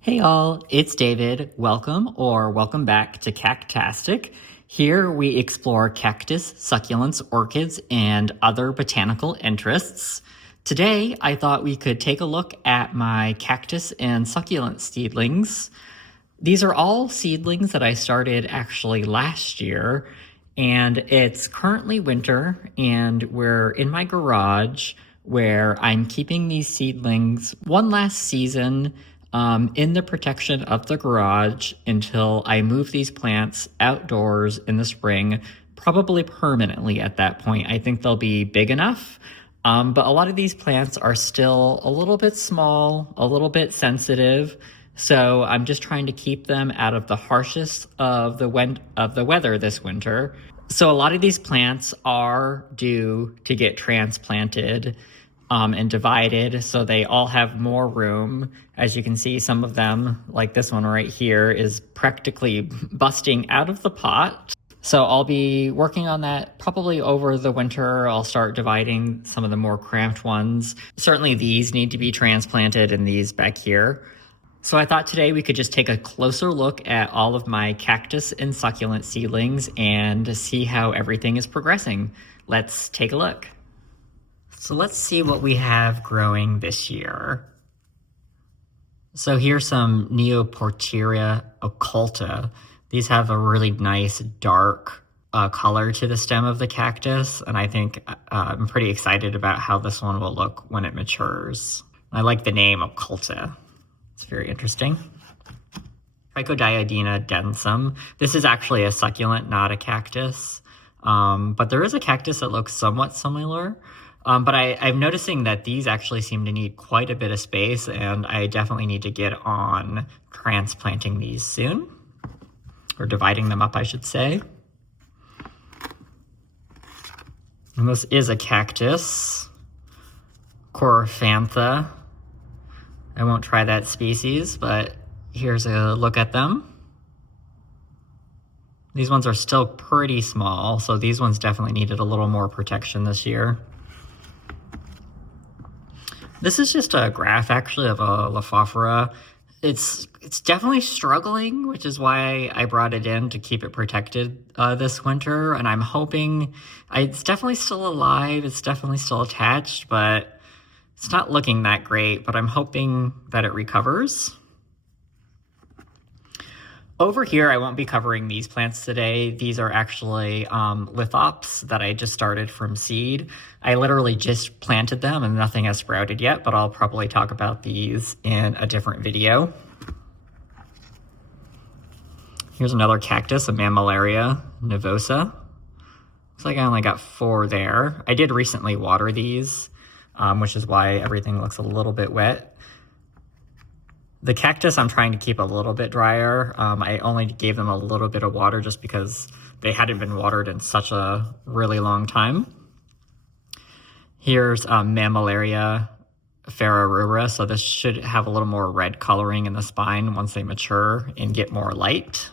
Hey all, it's David. Welcome or welcome back to Cactastic. Here we explore cactus, succulents, orchids, and other botanical interests. Today I thought we could take a look at my cactus and succulent seedlings. These are all seedlings that I started actually last year, and it's currently winter and we're in my garage where I'm keeping these seedlings one last season in the protection of the garage until I move these plants outdoors in the spring, probably permanently at that point. I think they'll be big enough. But a lot of these plants are still a little bit small, a little bit sensitive. So I'm just trying to keep them out of the harshest of the weather this winter. So a lot of these plants are due to get transplanted and divided, so they all have more room. As you can see, some of them, like this one right here, is practically busting out of the pot. So I'll be working on that probably over the winter. I'll start dividing some of the more cramped ones. Certainly these need to be transplanted and these back here. So I thought today we could just take a closer look at all of my cactus and succulent seedlings and see how everything is progressing. Let's take a look. So let's see what we have growing this year. So here's some Neoporteria occulta. These have a really nice dark color to the stem of the cactus, and I think I'm pretty excited about how this one will look when it matures. I like the name occulta. It's very interesting. Trichodiadina densum. This is actually a succulent, not a cactus. But there is a cactus that looks somewhat similar. But I'm noticing that these actually seem to need quite a bit of space, and I definitely need to get on transplanting these soon. Or dividing them up, I should say. And this is a cactus. Coryphantha. I won't try that species, but here's a look at them. These ones are still pretty small, so these ones definitely needed a little more protection this year. This is just a graph, actually, of a Faucaria. It's definitely struggling, which is why I brought it in to keep it protected this winter. And I'm hoping it's definitely still alive. It's definitely still attached, but it's not looking that great. But I'm hoping that it recovers. Over here, I won't be covering these plants today. These are actually lithops that I just started from seed. I literally just planted them and nothing has sprouted yet, but I'll probably talk about these in a different video. Here's another cactus, a Mammillaria nivosa. Looks like I only got 4 there. I did recently water these, which is why everything looks a little bit wet. The cactus I'm trying to keep a little bit drier. I only gave them a little bit of water just because they hadn't been watered in such a really long time. Here's Mammillaria ferrarura. So this should have a little more red coloring in the spine once they mature and get more light.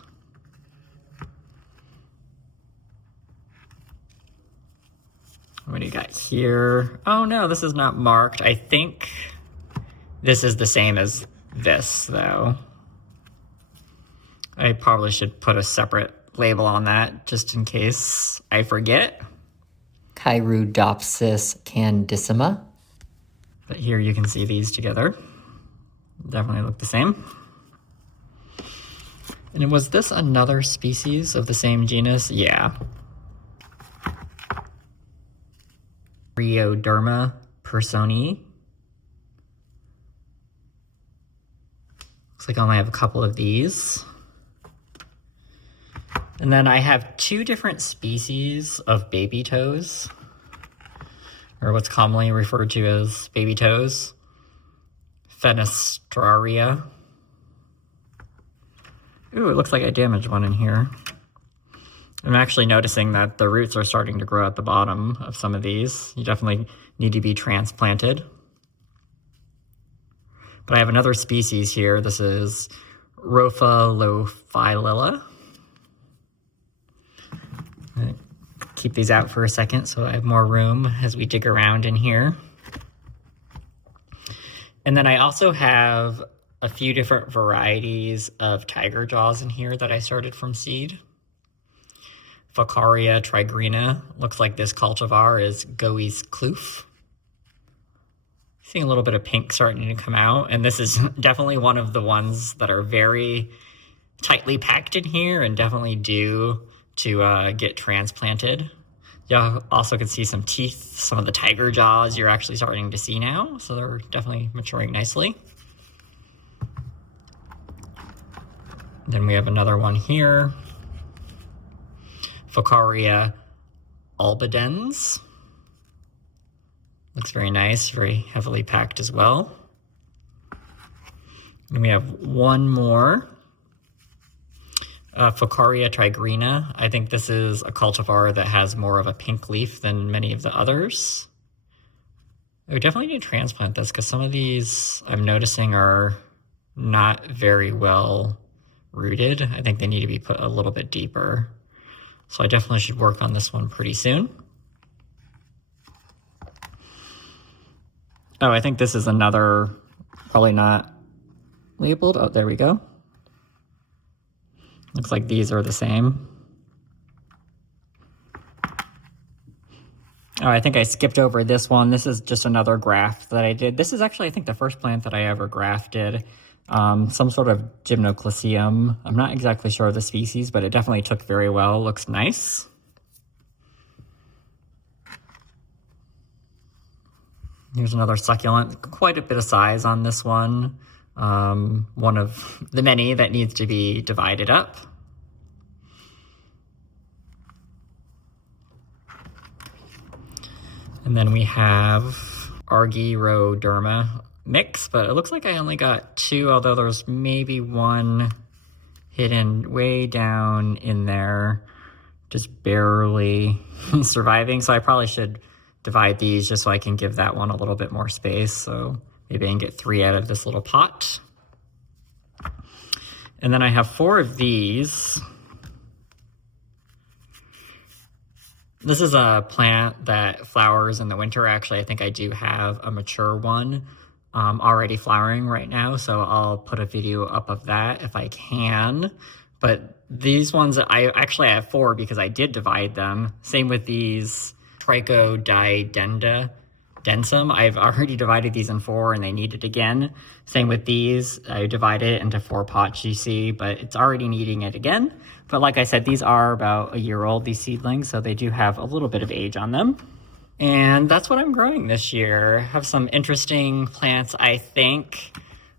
What do you got here? Oh no, this is not marked. I think this is the same as this, though. I probably should put a separate label on that just in case I forget. Cheiridopsis candidissima. But here you can see these together. Definitely look the same. And was this another species of the same genus? Yeah. Argyroderma personii. Looks like I only have a couple of these. And then I have 2 different species of baby toes, or what's commonly referred to as baby toes. Fenestaria. Ooh, it looks like I damaged one in here. I'm actually noticing that the roots are starting to grow at the bottom of some of these. You definitely need to be transplanted. But I have another species here. This is Cephalophyllum. Keep these out for a second so I have more room as we dig around in here. And then I also have a few different varieties of tiger jaws in here that I started from seed. Faucaria trigrina. Looks like this cultivar is Goey's Kloof. Seeing a little bit of pink starting to come out, and this is definitely one of the ones that are very tightly packed in here and definitely due to get transplanted. You also can see some teeth, some of the tiger jaws you're actually starting to see now, so they're definitely maturing nicely. Then we have another one here, Faucaria albidens. Looks very nice, very heavily packed as well. And we have one more, Faucaria trigrina. I think this is a cultivar that has more of a pink leaf than many of the others. I definitely need to transplant this because some of these I'm noticing are not very well rooted. I think they need to be put a little bit deeper. So I definitely should work on this one pretty soon. Oh, I think this is another, probably not labeled. Oh, there we go. Looks like these are the same. Oh, I think I skipped over this one. This is just another graft that I did. This is actually, I think, the first plant that I ever grafted. Some sort of gymnoclasium. I'm not exactly sure of the species, but it definitely took very well. Looks nice. Here's another succulent. Quite a bit of size on this one. One of the many that needs to be divided up. And then we have Argyroderma mix, but it looks like I only got two, although there's maybe one hidden way down in there, just barely surviving. So I probably should divide these just so I can give that one a little bit more space. So maybe I can get 3 out of this little pot. And then I have 4 of these. This is a plant that flowers in the winter. Actually, I think I do have a mature one already flowering right now, so I'll put a video up of that if I can. But these ones, I actually have 4 because I did divide them. Same with these Trichodidendum. I've already divided these in 4 and they need it again. Same with these. I divided it into 4 pots, you see, but it's already needing it again. But like I said, these are about a year old, these seedlings, so they do have a little bit of age on them. And that's what I'm growing this year. I have some interesting plants, I think.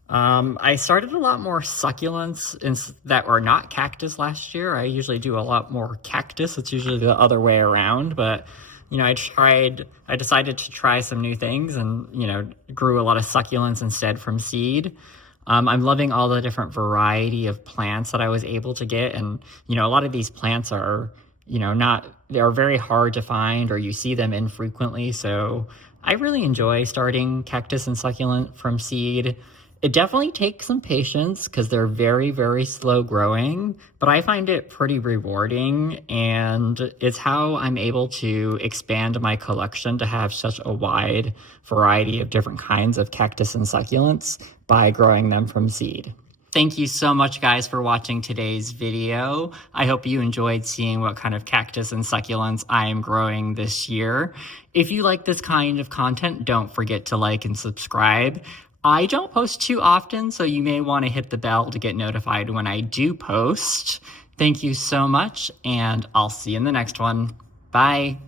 I started a lot more succulents that were not cactus last year. I usually do a lot more cactus. It's usually the other way around, but you know, I decided to try some new things and, you know, grew a lot of succulents instead from seed. I'm loving all the different variety of plants that I was able to get. And, you know, a lot of these plants are, you know, they're very hard to find or you see them infrequently. So I really enjoy starting cactus and succulent from seed. It definitely takes some patience because they're very, very slow growing, but I find it pretty rewarding, and it's how I'm able to expand my collection to have such a wide variety of different kinds of cactus and succulents by growing them from seed. Thank you so much, guys, for watching today's video. I hope you enjoyed seeing what kind of cactus and succulents I am growing this year. If you like this kind of content, don't forget to like and subscribe. I don't post too often, so you may want to hit the bell to get notified when I do post. Thank you so much, and I'll see you in the next one. Bye.